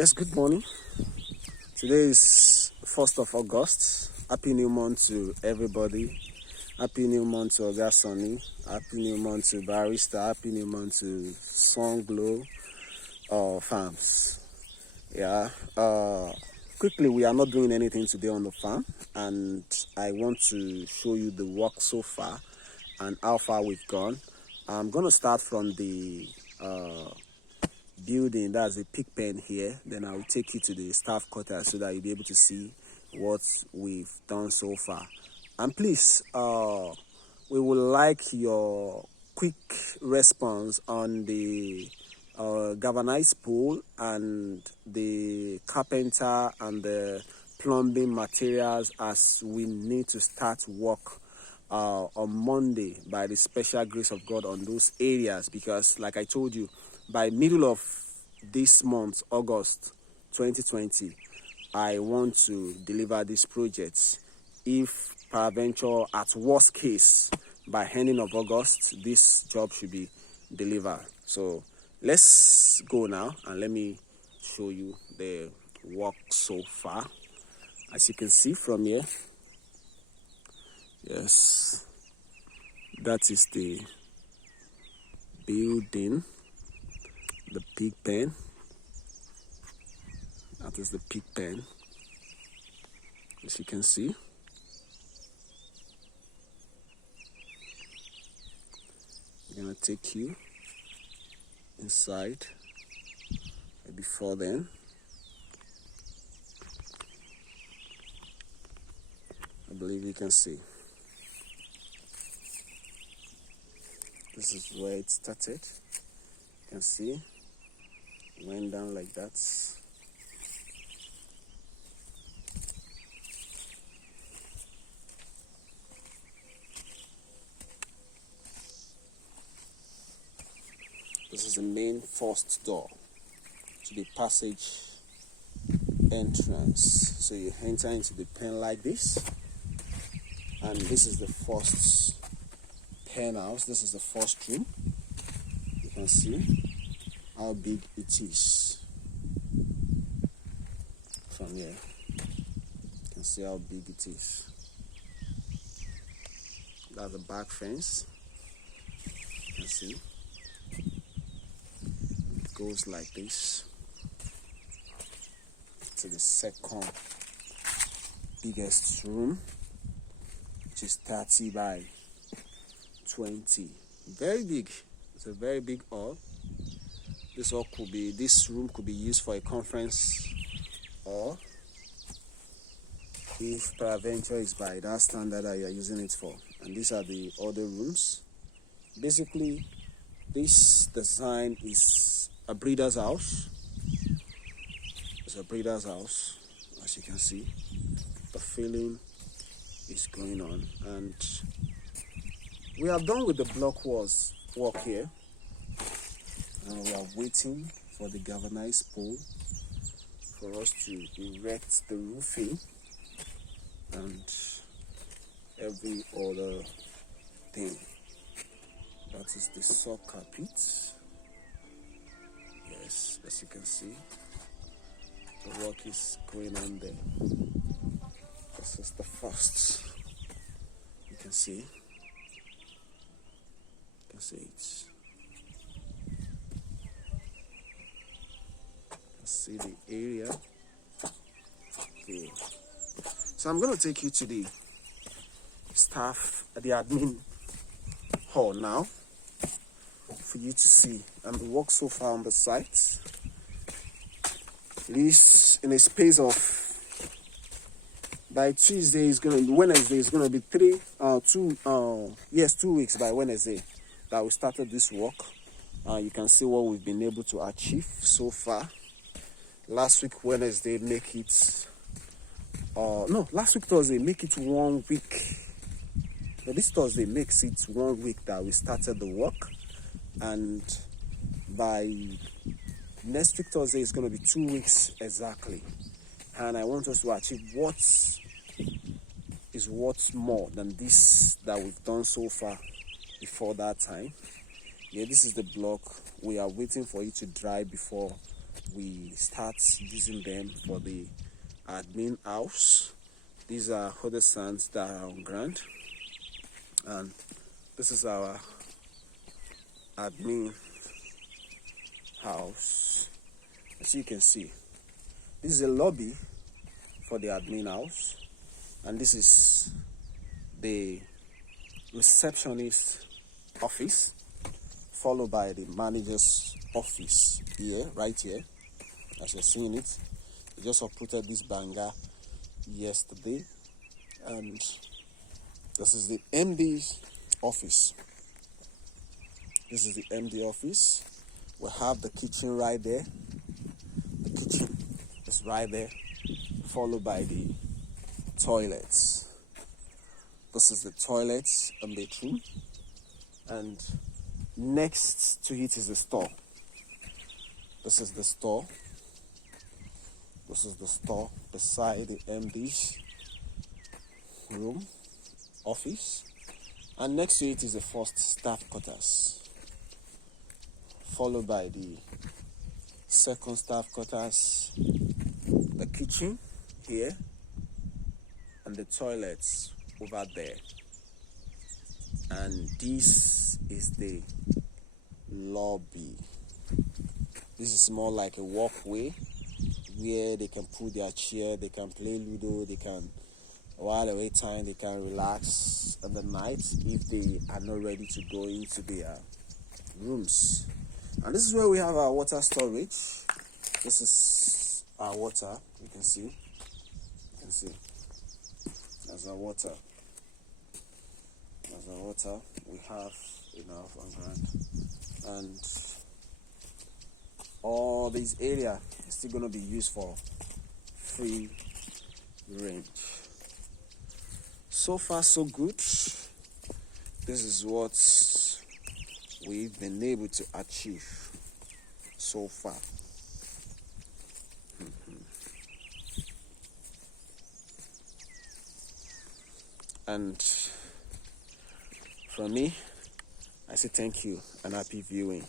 Yes, good morning. Today is 1st of August. Happy new month to everybody. Happy new month to Ogasoni. Happy new month to Barista. Happy new month to Songlow Farms. Quickly, we are not doing anything today on the farm, and I want to show you the work so far and how far we've gone. I'm going to start from the building. That's a pig pen here. Then I will take you to the staff quarters so that you'll be able to see what we've done so far. And please, we would like your quick response on the galvanized pole and the carpenter and the plumbing materials, as we need to start work on Monday by the special grace of God on those areas, because like I told you, by middle of this month, August 2020, I want to deliver these projects. If peradventure, at worst case, by ending of August, this job should be delivered. So let's go now and let me show you the work so far. As you can see from here, yes, that is the building, the pig pen. That is the pig pen, as you can see. I'm gonna take you inside. Before then, I believe you can see. This is where it started. You can see it went down like that. This is the main first door to the passage entrance. So you enter into the pen like this, and this is the first pen house. This is the first room. You can see how big it is from here. You can see how big it is. That's the back fence. You can see it goes like this to the second biggest room, which is 30 by 20. Very big. It's a very big hall. This room could be used for a conference, or if peradventure is by that standard that you are using it for. And these are the other rooms. Basically, this design is a breeder's house. It's a breeder's house, as you can see. The filling is going on, and we are done with the block walls work here, and we are waiting for the galvanized pole for us to erect the roofing and every other thing. That is the saw carpet. Yes, as you can see, the work is going on there. This is the first. You can see. You can see it. You can see the area. Okay. So I'm going to take you to the staff at the admin hall now for you to see and the work so far on the site. It is in a space of, by Wednesday is going to be 2 weeks by Wednesday that we started this work. You can see what we've been able to achieve so far. Last week Wednesday last week Thursday make it 1 week. So this Thursday makes it 1 week that we started the work, and by next week Thursday is going to be 2 weeks exactly. And I want us to achieve what is worth more than this that we've done so far before that time. Yeah, this is the block. We are waiting for it to dry before we start using them for the admin house. These are artisans that are on ground, and this is our admin house. As you can see, this is a lobby for the admin house, and this is the receptionist office, followed by the manager's office here, right here, as you're seeing it. We just uprooted this banger yesterday, and this is the MD's office. This is the MD office. We have the kitchen right there. The kitchen is right there, followed by the toilets. This is the toilet and bedroom, and next to it is the store. This is the store. This is the store beside the MD's room, office, and next to it is the first staff quarters, followed by the second staff quarters, the kitchen here, and the toilets over there. And this is the lobby. This is more like a walkway where they can put their chair, they can play Ludo, they can, while away time, they can relax in the night if they are not ready to go into their rooms. And this is where we have our water storage. This is our water. You can see. That's our water. That's our water. We have enough on ground, and all this area is still going to be used for free range. So far, so good. This is what we've been able to achieve so far. And from me, I say thank you and happy viewing.